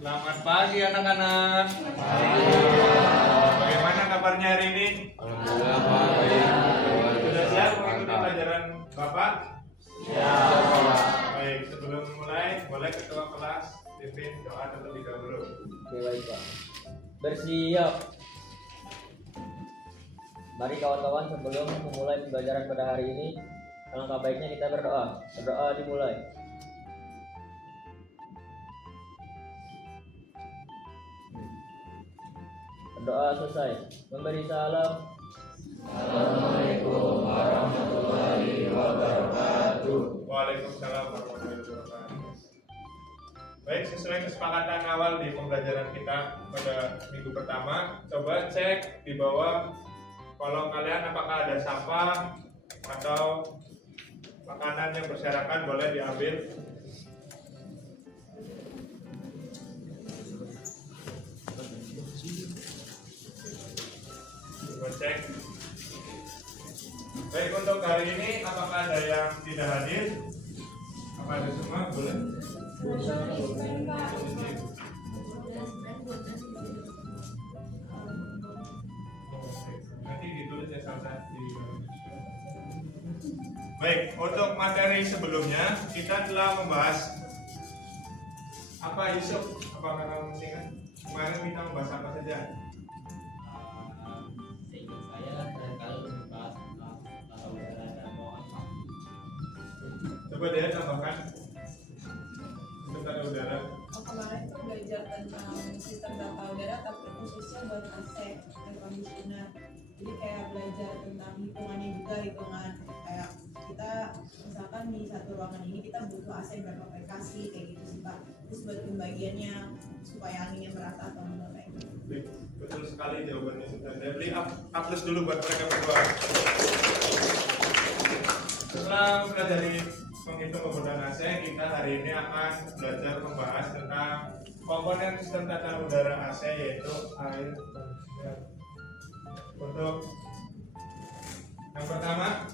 Selamat pagi anak-anak. Bagaimana kabarnya hari ini? Alhamdulillah baik. Sudah siap mengikuti pelajaran Bapak? Siap, Pak. Baik, sebelum mulai, boleh ketua kelas pimpin doa terlebih dahulu. Oke, baik Pak. Bersiap. Mari kawan-kawan, sebelum memulai pembelajaran pada hari ini, alangkah baiknya kita berdoa. Berdoa dimulai. Berdoa selesai. Memberi salam. Assalamualaikum warahmatullahi wabarakatuh. Waalaikumsalam warahmatullahi wabarakatuh. Baik, sesuai kesepakatan awal di pembelajaran kita pada minggu pertama, coba cek di bawah kolom kalian apakah ada sampah atau makanan yang berserakan, boleh diambil. Coba cek. Baik, untuk hari ini apakah ada yang tidak hadir? Apa ada semua? Boleh? Nanti ditulis ya salah di. Baik, untuk materi sebelumnya kita telah membahas apa, Yusuf? Apakah kamu masih ingat? Kemarin kita membahas apa saja? Seingat saya barangkali membahas tentang tata udara dan bawah asap. Coba dia tambahkan untuk tata udara. Kemarin tuh belajar tentang sistem tata udara, tapi khususnya buat AC dan conditioner. Jadi kayak belajar tentang hitungannya juga, hitungan kayak kita misalkan di satu ruangan ini kita butuh AC berapa frekuensi kayak gitu sih Pak. Terus buat pembagiannya supaya anginnya merata atau enggak kayak gitu. Baik, betul sekali jawabannya sudah. Beli upload dulu buat mereka berdua. Setelah mempelajari menghitung kebutuhan AC, kita hari ini akan belajar membahas tentang komponen sistem tata udara AC, yaitu air conditioner. Untuk yang pertama,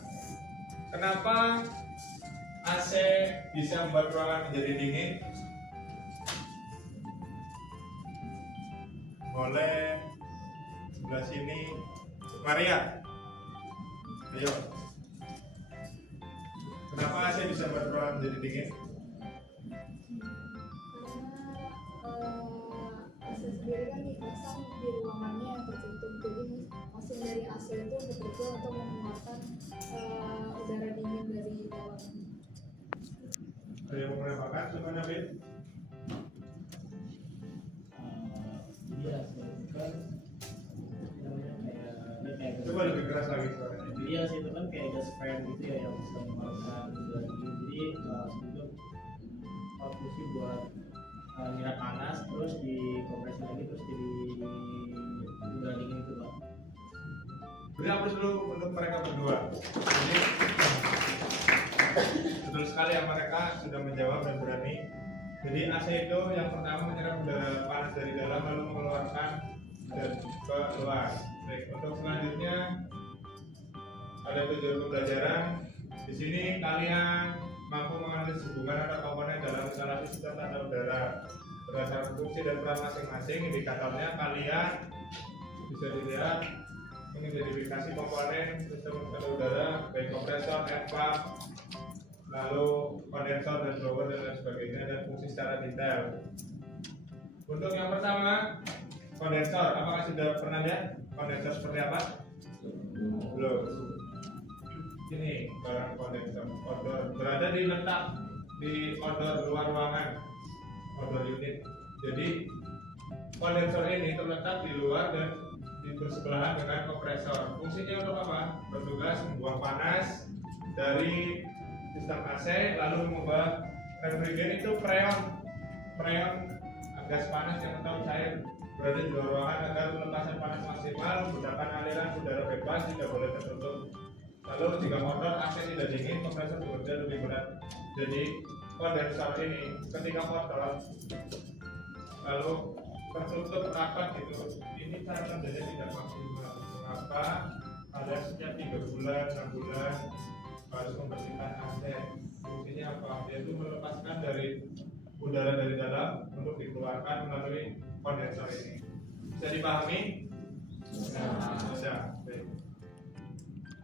kenapa AC bisa membuat ruangan menjadi dingin? Boleh sebelah sini, Maria. Ayo. Kenapa AC bisa membuat ruangan menjadi dingin? AC sendiri kan dipasang di ruangannya yang tertutup, jadi masuk dari AC itu betul untuk mengeluarkan udara dingin dari dalam. Ada yang mau menambahkan? Coba Nabil. Jadi hasil itu kan namanya kayak Coba lebih keras lagi suaranya. jadi hasil itu kan kayak gas fan gitu ya yang bisa mengeluarkan udara dingin. Jadi sebelum fungsi buat nyerap panas, terus dikompresi lagi, terus jadi udara dingin itu Pak. Beri aplaus dulu untuk mereka berdua. Jadi betul sekali yang mereka sudah menjawab dan berani. Jadi AC itu yang pertama menyerap udara panas dari dalam lalu mengeluarkan dan ke luar. Baik, untuk selanjutnya ada tujuan pembelajaran. Di sini kalian mampu menganalisis hubungan atau komponen dalam instalasi sistem tata udara berdasarkan fungsi dan peran masing-masing. Indikatornya kalian bisa dilihat. Mengidentifikasi komponen sistem tata udara baik kompresor, air pump, lalu kondensor dan blower dan lain sebagainya, dan fungsi secara detail. Untuk yang pertama, kondensor. Apakah sudah pernah lihat kondensor seperti apa? Belum. Ini barang kondensor outdoor, berada di letak di outdoor luar ruangan, outdoor unit. Jadi kondensor ini terletak di luar dan bersebelahan dengan kompresor. Fungsinya untuk apa? Bertugas membuang panas dari sistem AC lalu mengubah refrigeran itu freon gas panas yang atau cair berada di luar ruangan agar pelepasan panas maksimal menggunakan aliran udara bebas, tidak boleh tertutup. Lalu jika motor AC tidak dingin, kompresor bekerja lebih berat. Jadi kondensor ini ketika motor lalu tertutup rapat gitu, ini cara kerjanya tidak maksimal. Mengapa? Ada setiap 3 bulan, 6 bulan harus membersihkan AC. Fungsinya apa? Yaitu melepaskan dari udara dari dalam untuk dikeluarkan melalui kondensor ini. Bisa dipahami? Bisa. Baik.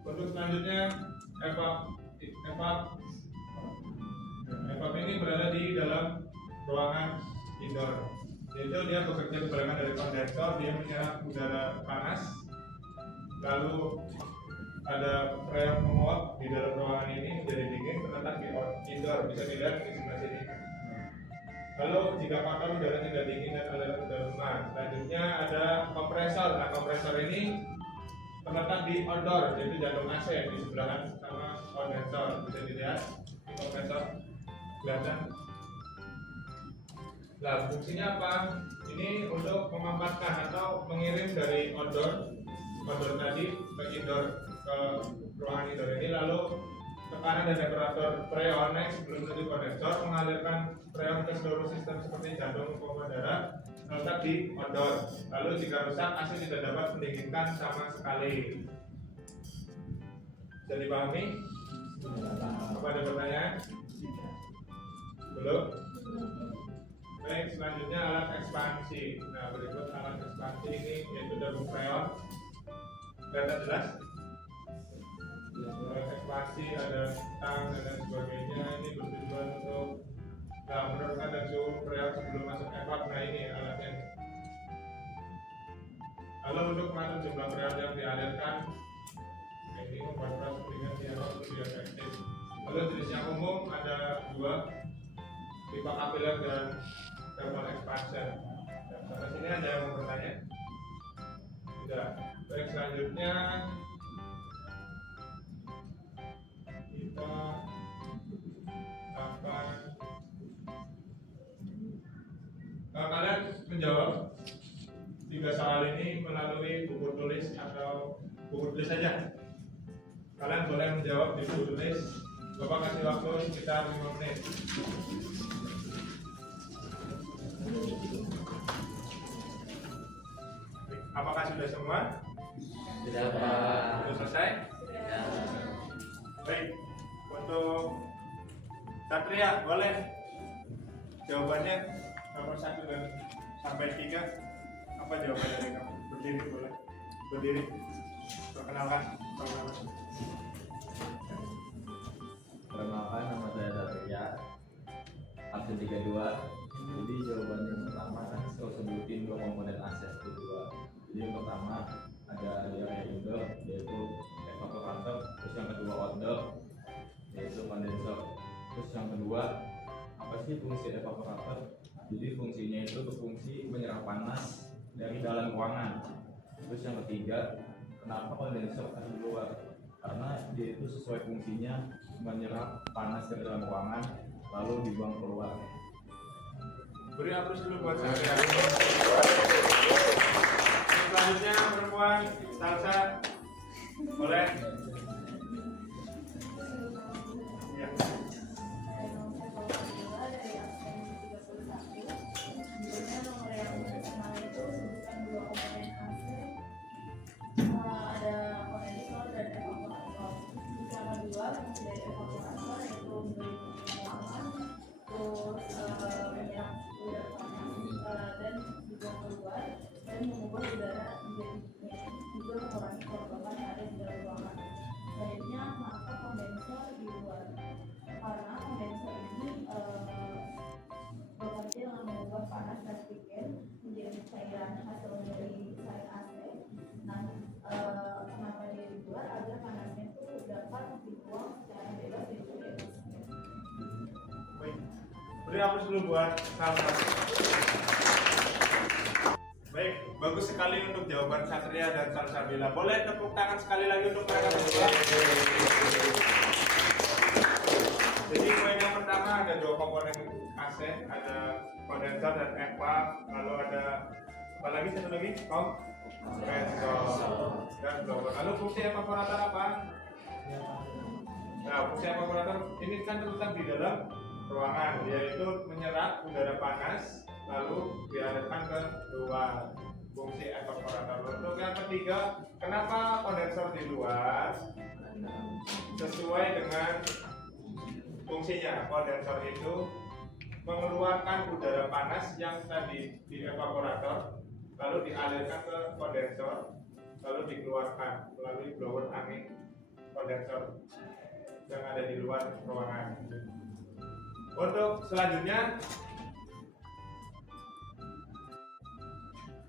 Untuk selanjutnya evap ini berada di dalam ruangan indoor. Yaitu dia bekerja berbarengan dari kondensor, dia menyerap udara panas, lalu ada freon menguap di dalam ruangan ini menjadi dingin, terletak di indoor, bisa dilihat di sebelah sini. Lalu jika kotor udara tidak dingin dan aliran udara lemah. Selanjutnya ada kompresor. Nah, kompresor ini terletak di outdoor, yaitu jantung AC di sebelahan sama kondensor. Bisa dilihat di kompresor, kelihatan. Nah, fungsinya apa? Ini untuk memampatkan atau mengirim dari outdoor tadi ke indoor, ke ruangan indoor ini, lalu tekanan dan temperatur freon naik sebelum menuju kondensor, mengalirkan freon ke seluruh sistem seperti jantung, pompa darah, terletak di outdoor. Lalu jika rusak, AC tidak dapat mendinginkan sama sekali. Bisa dipahami? Apa ada pertanyaan? Belum? Baik, selanjutnya alat ekspansi. Nah, berikut alat ekspansi ini yaitu tabung freon. Kelihatan jelas? Alat ekspansi ada tang dan lain sebagainya. Ini bertujuan untuk menurunkan dan suhu freon sebelum masuk evap. Nah, ini alatnya. Lalu untuk mengatur jumlah freon yang dialirkan, ini membuat freon dengan dialog lebih efektif. Lalu jenis yang umum ada dua, pipa kapiler dan thermal expansion. Dan sampai sini ada yang mau bertanya? Tidak. Baik, selanjutnya kita akan kalian menjawab 3 soal ini melalui buku tulis atau buku tulis saja. Kalian boleh menjawab di buku tulis. Bapak kasih waktu sekitar 5 menit. Apakah sudah semua? Sudah, Pak. Sudah selesai? Baik, untuk Satria boleh jawabannya nomor 1 dan sampai 3. Apa jawabannya dari kamu? Berdiri boleh. Berdiri. Perkenalkan. Perkenalkan, nama saya Satria, absen 32. Jadi jawaban yang pertama kan saya sebutin 2 komponen AC itu 2. Jadi yang pertama ada area indoor yaitu evaporator, terus yang kedua outdoor yaitu kondensor. Terus yang kedua, apa sih fungsi evaporator? Jadi fungsinya itu berfungsi menyerap panas dari dalam ruangan. Terus yang ketiga, kenapa kondensor ada di luar? Karena dia itu sesuai fungsinya menyerap panas dari dalam ruangan lalu dibuang keluar. Beri aplaus dulu buat saya. Selanjutnya perempuan Salsa boleh. Ya. Mengubah udara menjadi dingin, juga mengurangi kelembapan yang ada di dalam ruangan. Selanjutnya, mengapa kondensor di luar? Karena kondensor ini bekerja dengan mengubah panas oksigen menjadi cairan hasil dari sari AC. Nah, kenapa dia di luar? Agar panasnya itu dapat dibuang secara bebas dari atmosfer. Baik. Beri aplaus dulu buat Salsa. Baik, bagus sekali untuk jawaban Satria dan Salsabila. Boleh tepuk tangan sekali lagi untuk mereka berdua. Jadi poin yang pertama ada 2 komponen AC, ada kondensor dan evap, lalu ada apa lagi, satu lagi? Kompresor dan blower. Lalu fungsi evaporator apa? Nah, fungsi evaporator ini kan terletak di dalam ruangan, yaitu menyerap udara panas lalu dialirkan ke luar. Fungsi evaporator. Untuk yang ketiga, kenapa kondensor di luar? Sesuai dengan fungsinya, kondensor itu mengeluarkan udara panas yang tadi di evaporator, lalu dialirkan ke kondensor, lalu dikeluarkan melalui blower angin kondensor yang ada di luar ruangan. Untuk selanjutnya,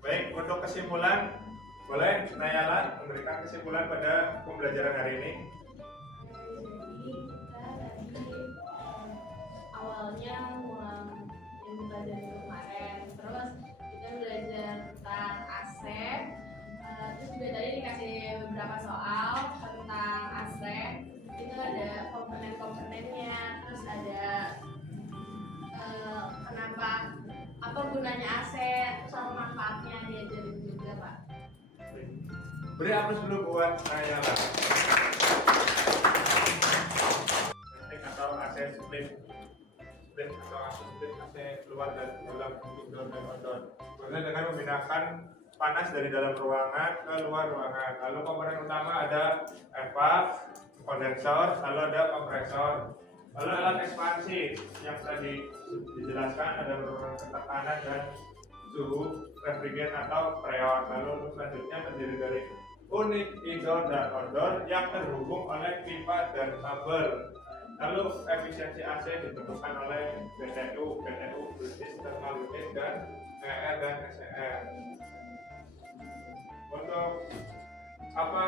baik, untuk kesimpulan, boleh Nayala memberikan kesimpulan pada pembelajaran hari ini. Jadi kita tadi awalnya ngulang yang pelajaran kemarin, terus kita belajar tentang AC, terus juga tadi dikasih beberapa soal tentang AC. Itu ada komponen-komponennya, terus ada kenapa, apa gunanya AC, terus apa manfaatnya diajarin juga Pak. Beri aplaus dulu buat Nayala. Atau AC split atau AC split, AC keluar dan dalam, indoor dan outdoor. Kemudian dengan memindahkan panas dari dalam ruangan ke luar ruangan. Lalu komponen utama ada evap, kondensor, lalu ada kompresor. Lalu alat ekspansi yang tadi dijelaskan ada berukuran tekanan dan suhu, refrigeran atau freon. Lalu untuk selanjutnya terdiri dari unit indoor dan outdoor yang terhubung oleh pipa dan kabel. Lalu efisiensi AC ditentukan oleh BTU, British Thermal Unit, dan ER dan SER. Untuk apa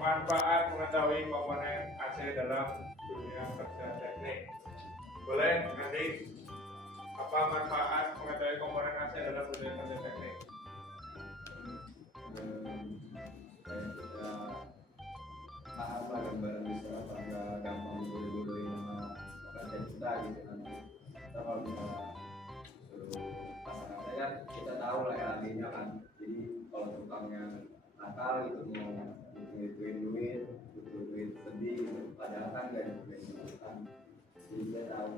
manfaat mengetahui komponen AC dalam dunia kerja teknik? Boleh nanti apa manfaat mengetahui komponen AC dalam dunia kerja teknik? Supaya kita paham lah gambaran besar, agak gampang dibodoh-bodohin sama pekerjaan kita gitu kan. Kita kalau kita suruh pasang AC kan kita tahu lah LAD-nya kan. Jadi kalau tukangnya nakal gitu mau butuhin duit sedih gitu, padahal kan gak dibutuhin. Jadi dia tahu.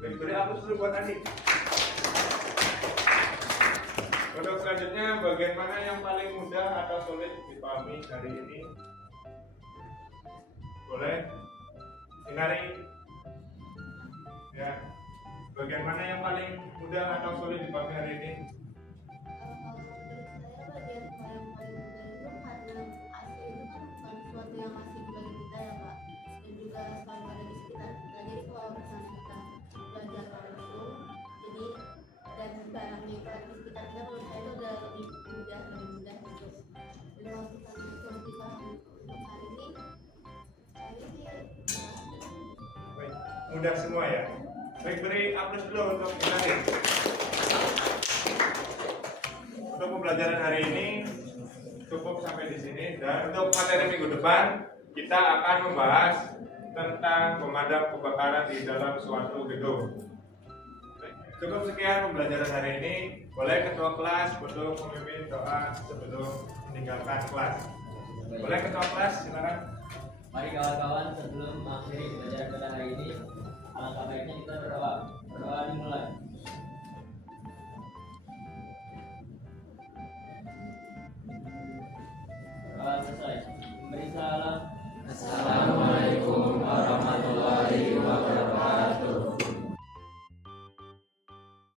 Baik, beri aplaus dulu buat Andi. Untuk selanjutnya, bagian mana yang paling mudah atau sulit dipahami hari ini? Boleh? Inari? Ya. Bagian mana yang paling mudah atau sulit dipahami hari ini? Kalau menurut saya bagian paling mudah itu karena AC itu kan bukan sesuatu yang asing bagi kita ya Pak, dan juga selalu ada di sekitar kita. Jadi kalau misalnya kita belajar langsung, jadi dan barangnya itu ada di sekitar kita, menurut saya itu udah lebih mudah gitu. Jadi kalau kita coba dipahami untuk hari ini sih Baik, mudah semua ya. Baik, beri aplaus dulu untuk Inari. Untuk pembelajaran hari ini cukup sampai di sini, dan untuk materi minggu depan kita akan membahas tentang pemadam kebakaran di dalam suatu gedung. Cukup sekian pembelajaran hari ini. Boleh ketua kelas untuk memimpin doa sebelum meninggalkan kelas. Boleh ketua kelas, silakan. Mari kawan-kawan, sebelum mengakhiri pembelajaran pada hari ini, alangkah baiknya kita berdoa. Berdoa dimulai. Berdoa selesai. Beri salam